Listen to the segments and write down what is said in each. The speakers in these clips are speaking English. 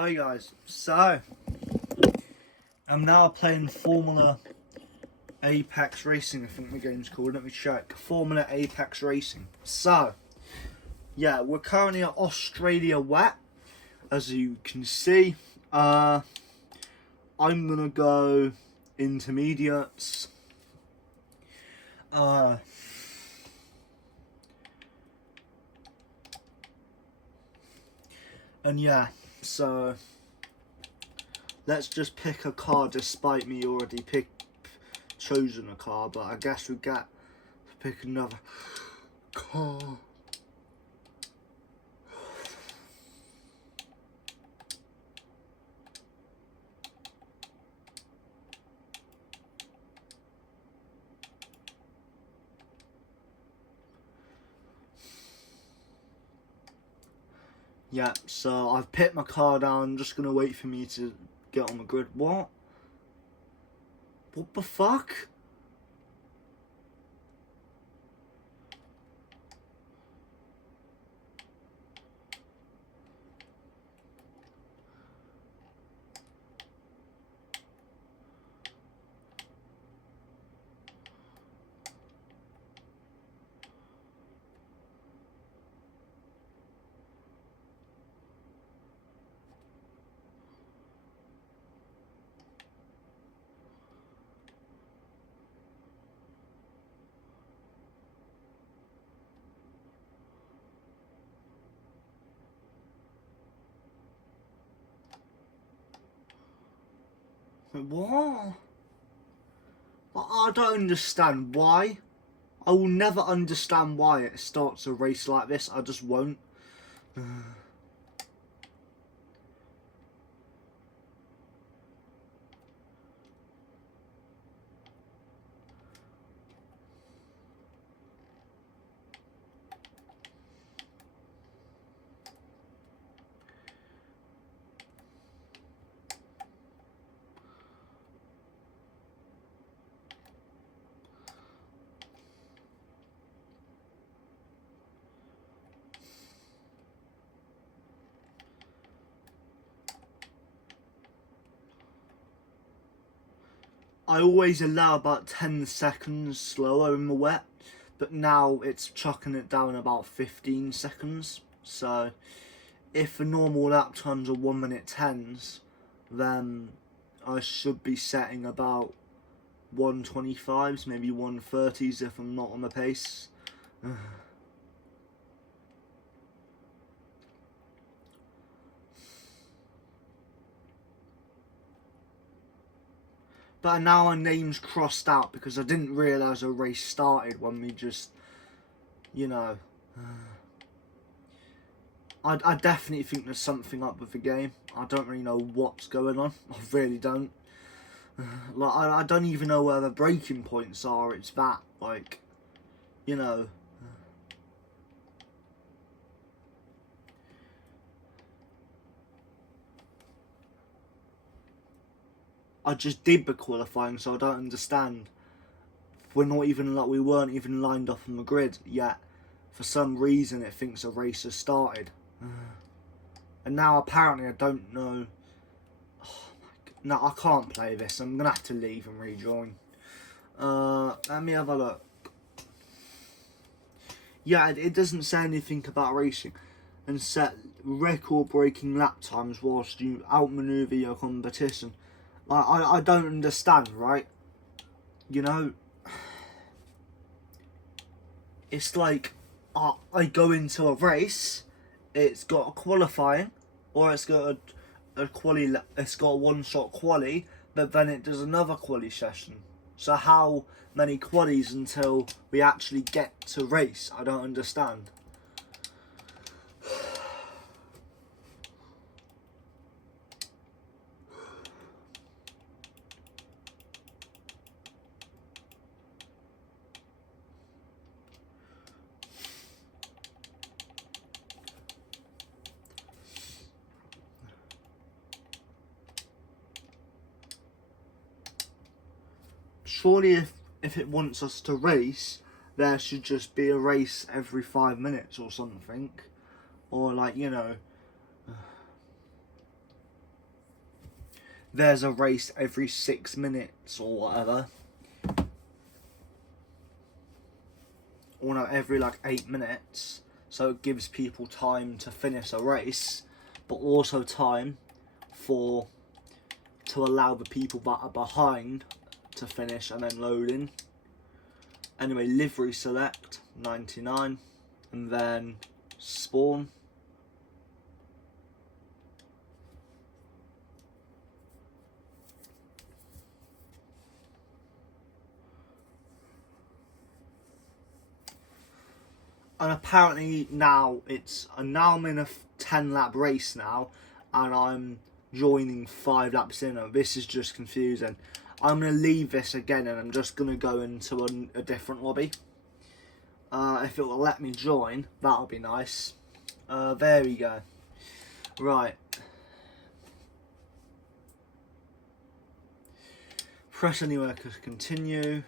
Hi guys, so I'm now playing Formula Apex Racing, I think the game's called. Let me check. Formula Apex Racing. So, yeah, we're currently at Australia Wet, as you can see. I'm gonna go intermediates. And yeah, so let's just pick a car despite me already chosen a car, but I guess we get to pick another car. Yeah, so I've picked my car down. I'm just gonna wait for me to get on the grid. What? What the fuck? What? I don't understand why. I will never understand why it starts a race like this. I just won't. I always allow about 10 seconds slower in the wet, but now it's chucking it down about 15 seconds. So if the normal lap times are 1 minute 10s, then I should be setting about 125s, maybe 130s if I'm not on the pace. But now our name's crossed out because I didn't realise a race started when we just, you know. I definitely think there's something up with the game. I don't really know what's going on. I really don't. Like, I don't even know where the breaking points are. It's that, like, you know. I just did the qualifying, so I don't understand. We weren't even lined up on the grid yet. For some reason, it thinks a race has started. And now apparently I don't know. Oh my God. No, I can't play this. I'm gonna have to leave and rejoin. Let me have a look. Yeah, it doesn't say anything about racing. And set record-breaking lap times whilst you outmaneuver your competition. I don't understand, right? You know, it's like I go into a race, it's got a qualifying, or it's got a quali. It's got a one-shot quali, but then it does another quali session. So how many qualies until we actually get to race? I don't understand. Surely if it wants us to race, there should just be a race every 5 minutes or something. Or like, you know. there's a race every 6 minutes or whatever. Or no, every like 8 minutes. So it gives people time to finish a race, but also time to allow the people that are behind to finish and then load in. Anyway, livery select 99 and then spawn. And apparently now I'm in a 10 lap race now, and I'm joining 5 laps in, and this is just confusing. I'm going to leave this again, and I'm just going to go into a different lobby. If it will let me join, that'll be nice. There we go. Right. Press anywhere to continue.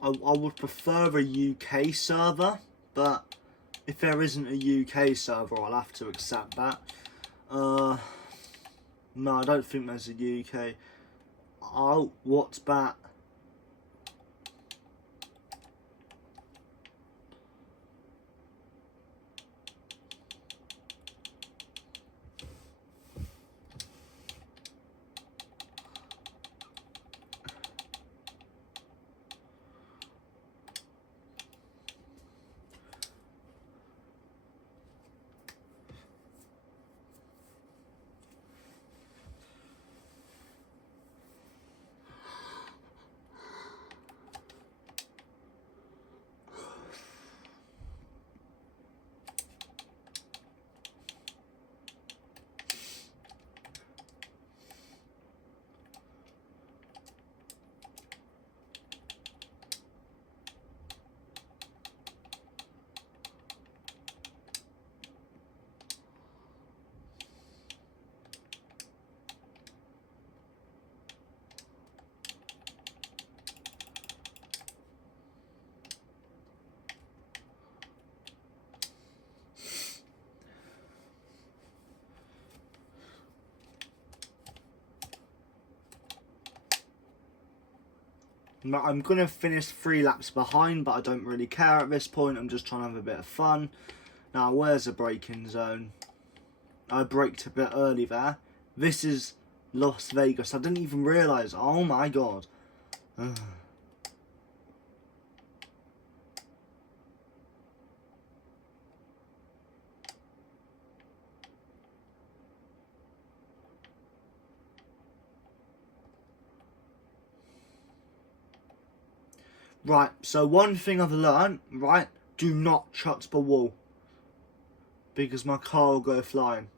I would prefer a UK server, but if there isn't a UK server, I'll have to accept that. No, I don't think there's a UK. Oh, what's that? I'm going to finish 3 laps behind, but I don't really care at this point. I'm just trying to have a bit of fun. Now, where's the braking zone? I braked a bit early there. This is Las Vegas. I didn't even realise. Oh my god. Right, so one thing I've learned, right, do not touch the wall, because my car will go flying.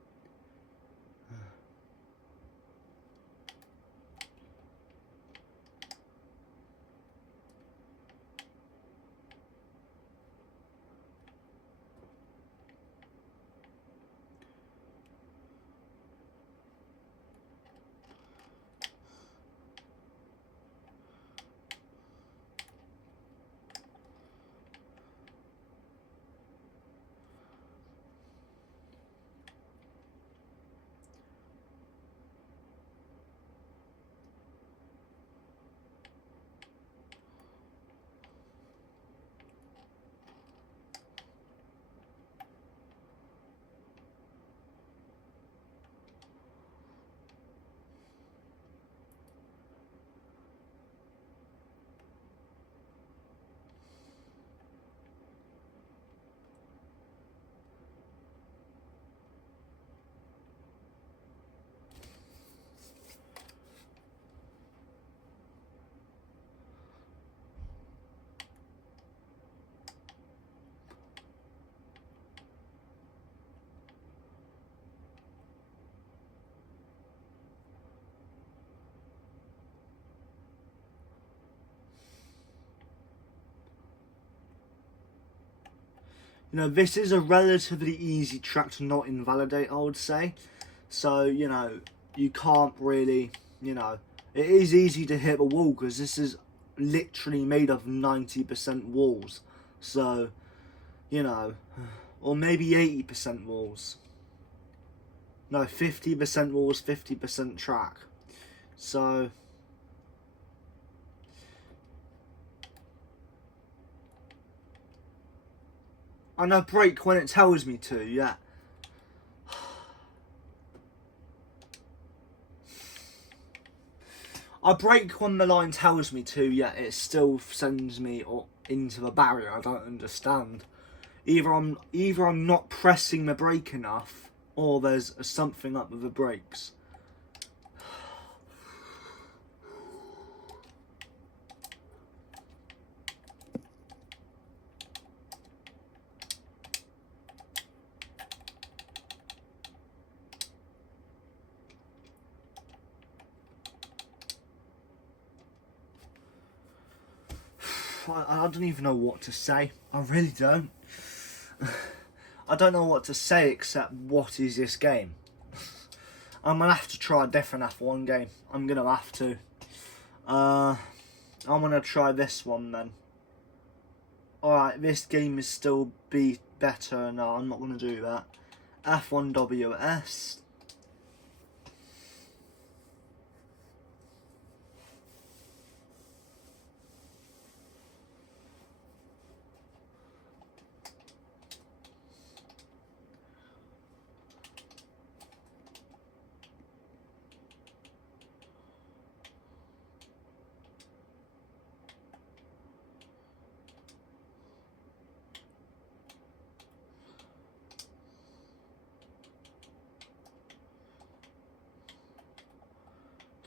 You know, this is a relatively easy track to not invalidate, I would say. So, you know, you can't really, you know, it is easy to hit the wall because this is literally made of 90% walls. So, you know, or maybe 80% walls. No, 50% walls, 50% track. So, and I brake when it tells me to, yeah. I brake when the line tells me to, yet it still sends me into the barrier. I don't understand. Either I'm not pressing the brake enough, or there's something up with the brakes. I don't even know what to say. I really don't. I don't know what to say except what is this game? I'm gonna have to try a different F1 game. I'm gonna have to. I'm gonna try this one then. Alright, this game is still better. No, I'm not gonna do that. F1WS.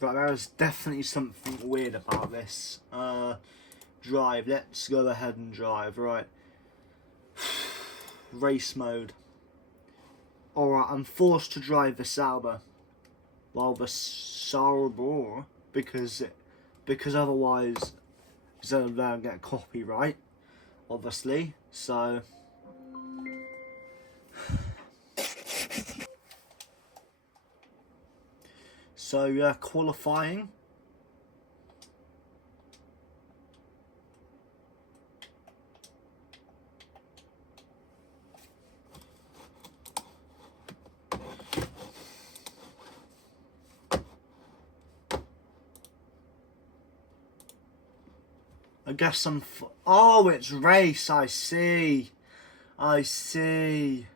Right, there is definitely something weird about this. Drive, let's go ahead and drive, right. Race mode. Alright, I'm forced to drive the Sauber. Well, the Sauber, because otherwise they'll get copyright, obviously, so... So, yeah, qualifying. I guess oh, it's race, I see. I see.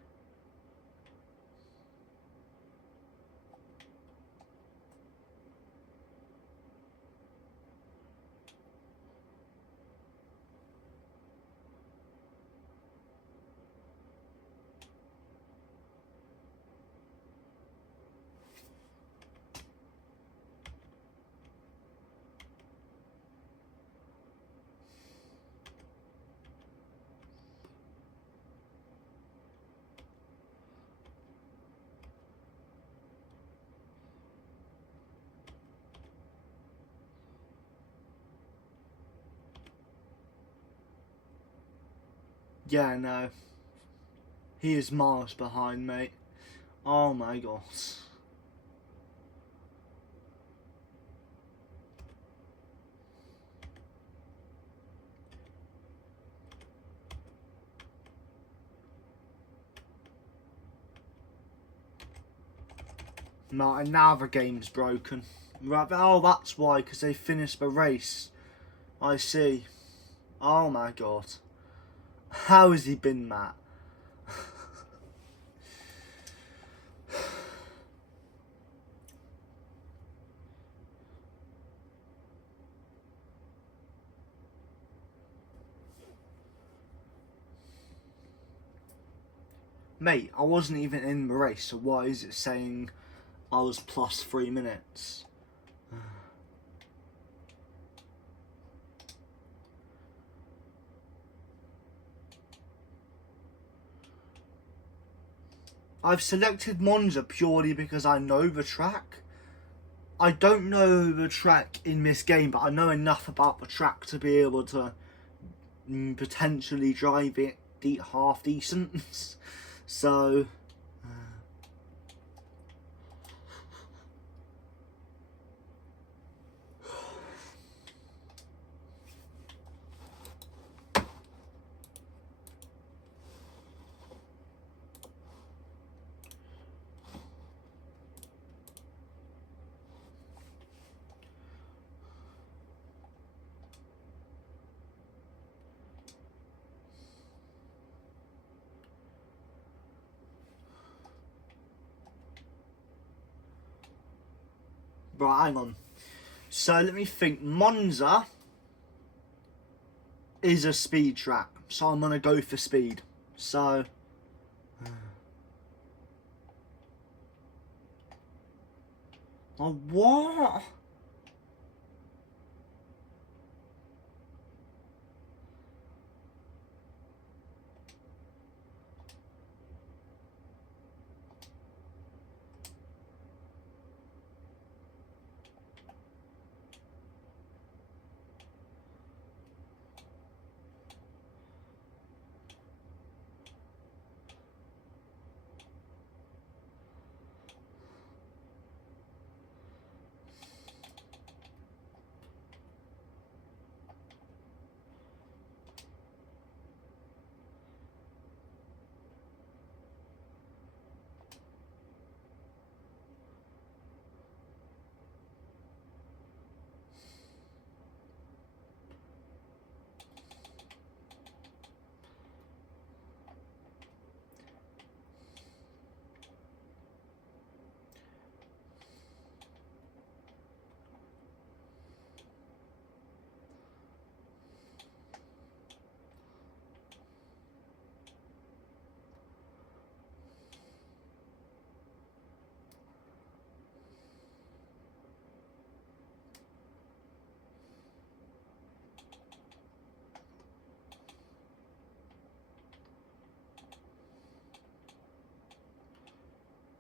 Yeah, no. He is miles behind, mate. Oh my god. No, and now the game's broken. Right, oh, that's why, because they finished the race. I see. Oh my god. How has he been that? Mate, I wasn't even in the race, so why is it saying I was plus 3 minutes? I've selected Monza purely because I know the track. I don't know the track in this game, but I know enough about the track to be able to potentially drive it half decent. So, Right, hang on. So let me think. Monza is a speed track, so I'm gonna go for speed. So oh, what?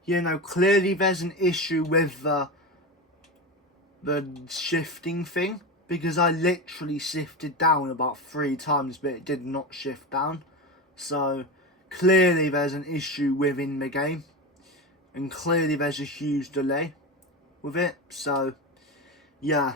You know, clearly there's an issue with the shifting thing, because I literally shifted down about 3 times but it did not shift down. So clearly there's an issue within the game, and clearly there's a huge delay with it. So yeah.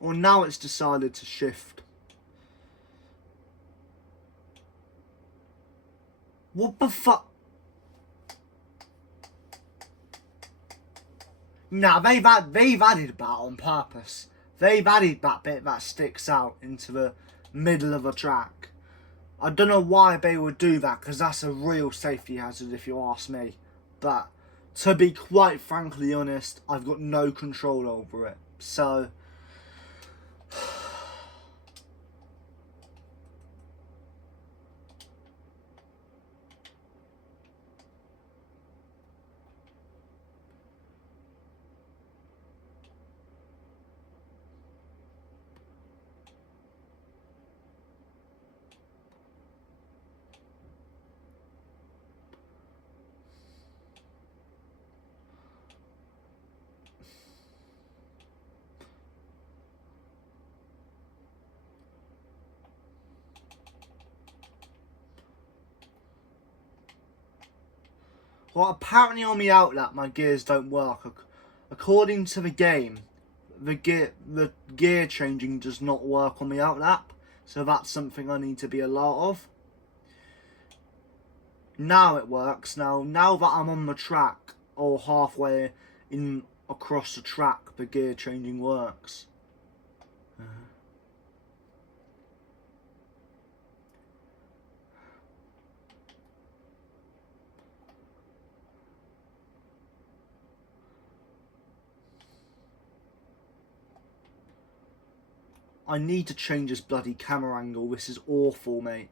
Well, now it's decided to shift. What the fuck? Nah, they've added that on purpose. They've added that bit that sticks out into the middle of a track. I don't know why they would do that, because that's a real safety hazard if you ask me. But to be quite frankly honest, I've got no control over it. So well, apparently on the outlet my gears don't work. According to the game, the gear changing does not work on the outlet, so that's something I need to be alert of. Now it works. Now that I'm on the track or halfway in across the track, the gear changing works. I need to change this bloody camera angle. This is awful, mate.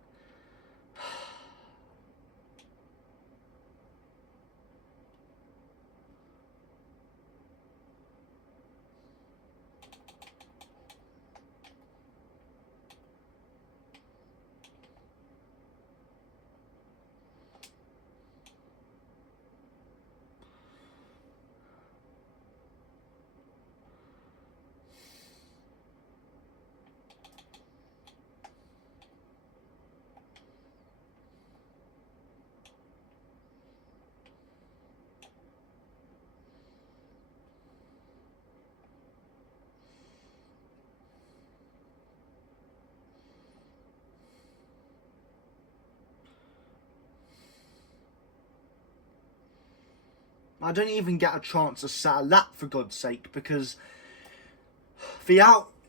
I don't even get a chance to set a lap, for God's sake, because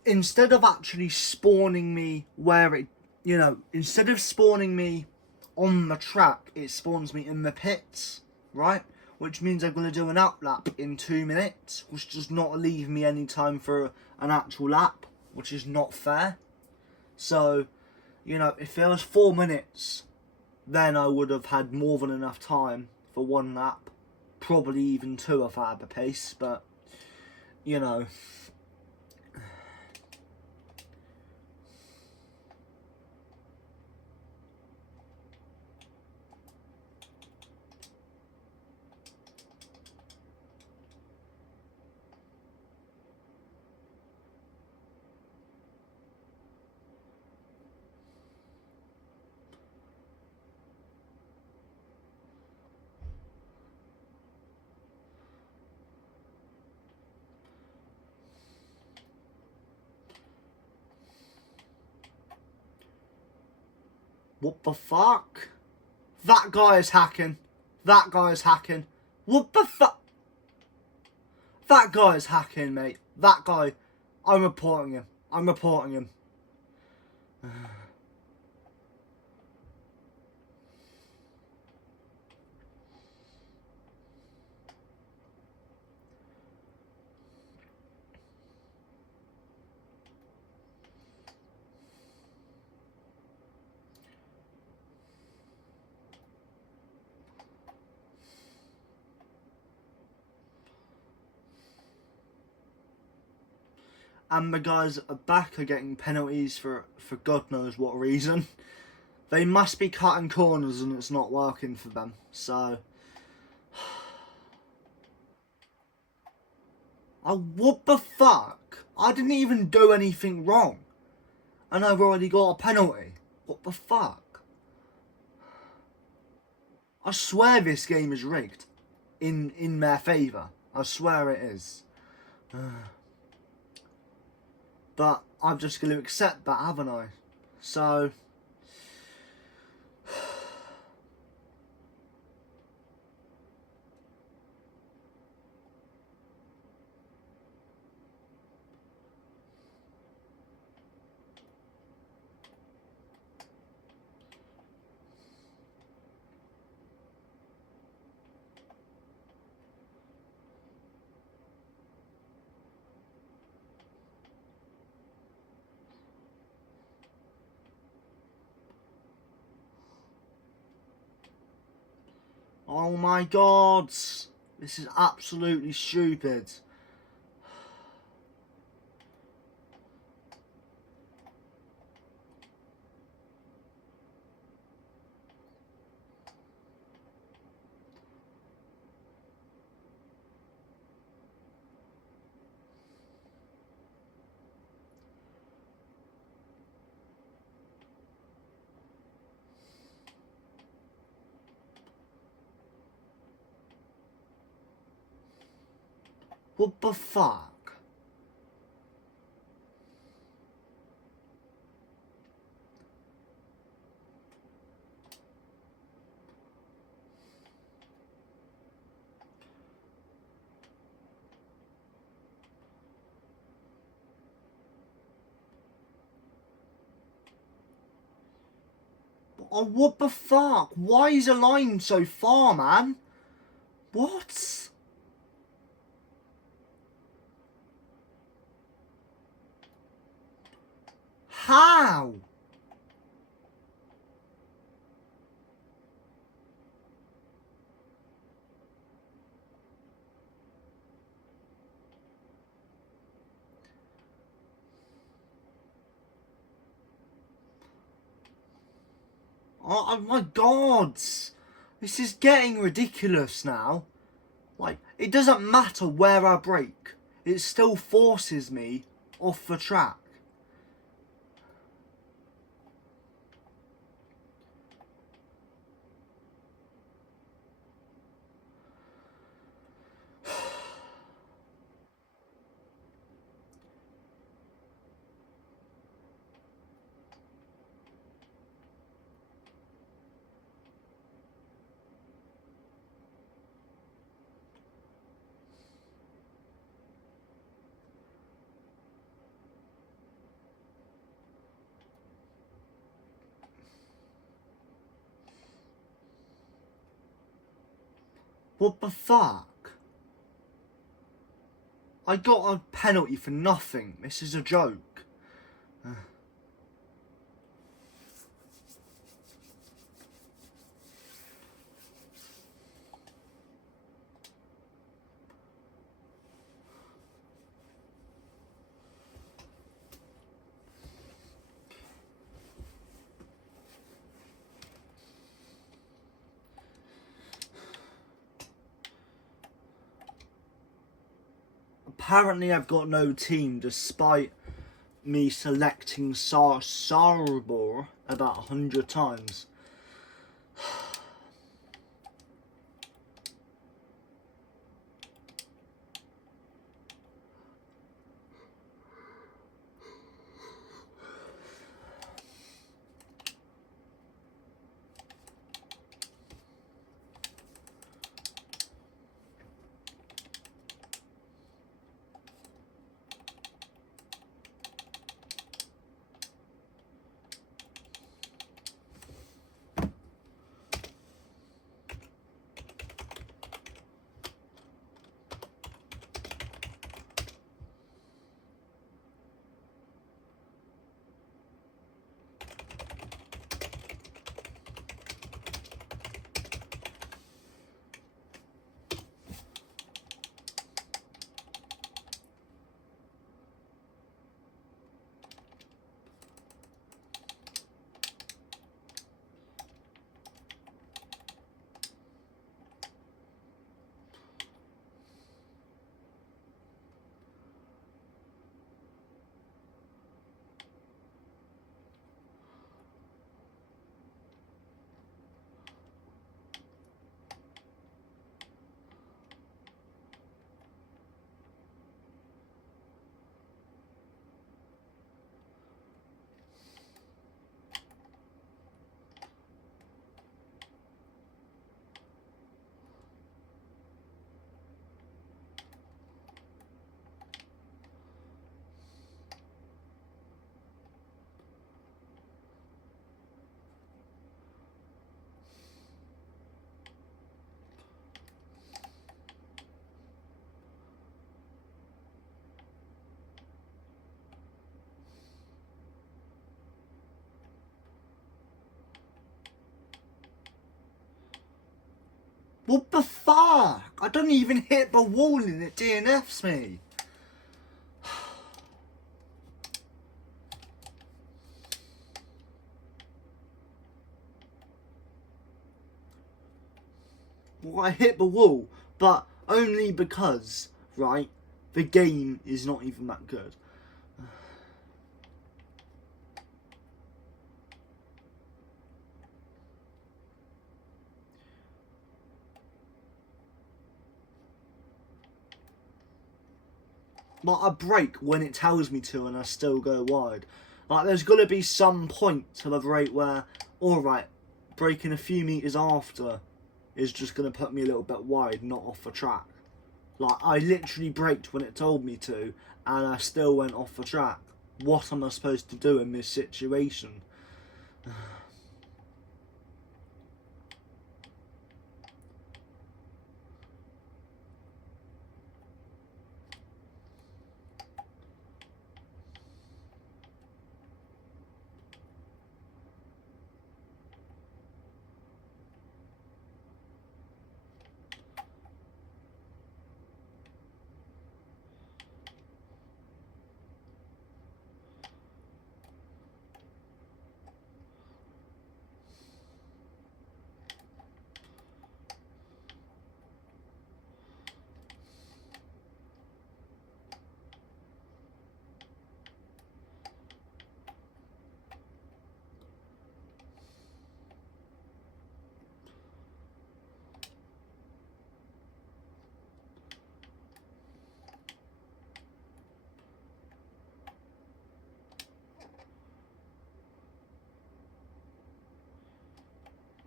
instead of actually spawning me where it, instead of spawning me on the track, it spawns me in the pits, right? Which means I'm going to do an outlap in 2 minutes, which does not leave me any time for an actual lap, which is not fair. So, if there was 4 minutes, then I would have had more than enough time for one lap. Probably even two if I had the pace, but, what the fuck? That guy is hacking. That guy is hacking. What the fuck? That guy is hacking, mate. That guy. I'm reporting him. I'm reporting him. And the guys at the back are getting penalties for God knows what reason. They must be cutting corners and it's not working for them. So, what the fuck? I didn't even do anything wrong, and I've already got a penalty. What the fuck? I swear this game is rigged, in their favour. I swear it is. But I'm just going to accept that, haven't I? So, oh my god, this is absolutely stupid. What the fuck? Oh, what the fuck? Why is the line so far, man? What? How? Oh my god! This is getting ridiculous now. Like, it doesn't matter where I brake. It still forces me off the track. What the fuck? I got a penalty for nothing. This is a joke. Apparently I've got no team despite me selecting Sarbor about 100 times. What the fuck? I don't even hit the wall and it DNFs me. Well, I hit the wall, but only because, right, the game is not even that good. Like, I break when it tells me to and I still go wide. Like, there's got to be some point to the rate where, alright, breaking a few metres after is just going to put me a little bit wide, not off the track. Like, I literally braked when it told me to and I still went off the track. What am I supposed to do in this situation?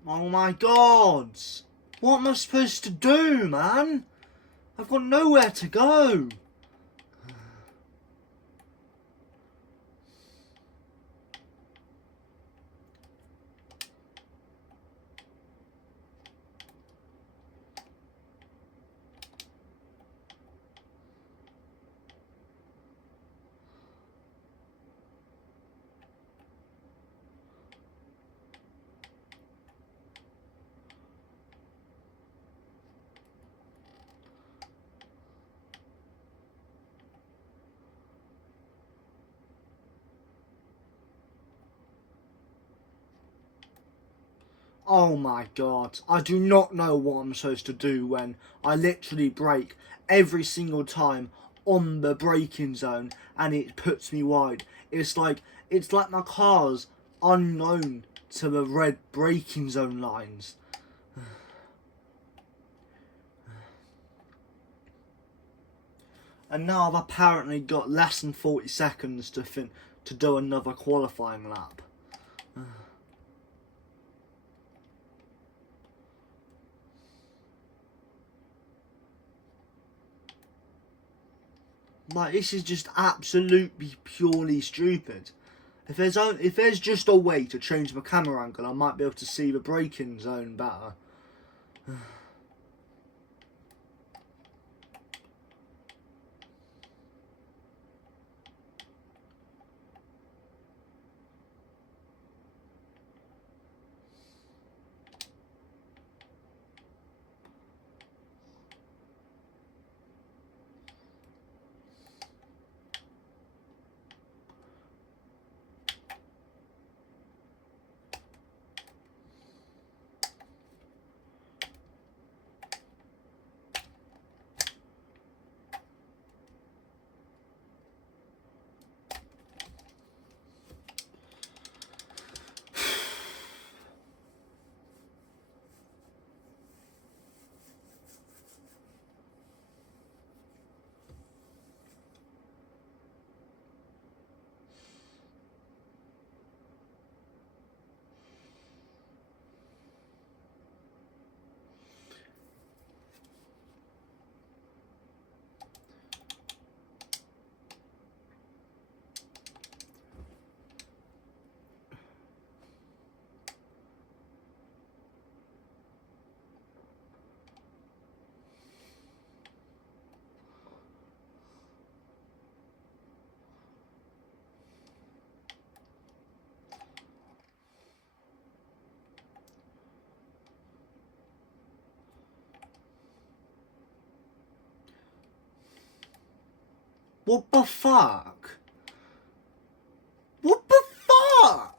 Oh my god! What am I supposed to do, man? I've got nowhere to go. Oh my god, I do not know what I'm supposed to do when I literally brake every single time on the braking zone and it puts me wide. It's like my car's unknown to the red braking zone lines. And now I've apparently got less than 40 seconds to do another qualifying lap. Like, this is just absolutely purely stupid. If there's just a way to change the camera angle, I might be able to see the braking zone better. What the fuck? What the fuck?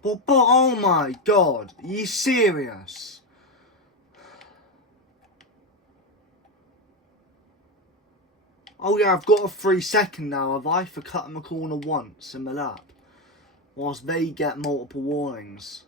But oh my god, are you serious? Oh yeah, I've got a 3-second now, have I, for cutting the corner once in my lap, whilst they get multiple warnings.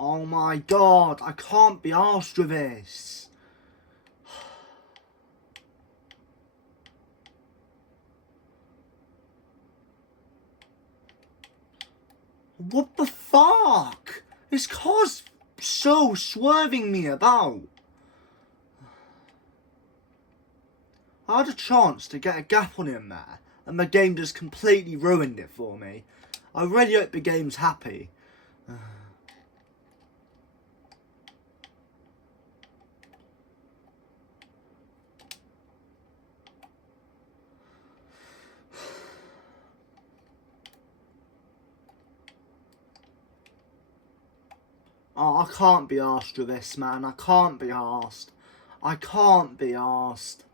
Oh my god, I can't be arsed with this. What the fuck? This car's so swerving me about. I had a chance to get a gap on him there, and the game just completely ruined it for me. I really hope the game's happy. Oh, I can't be arsed with this, man. I can't be arsed. I can't be arsed.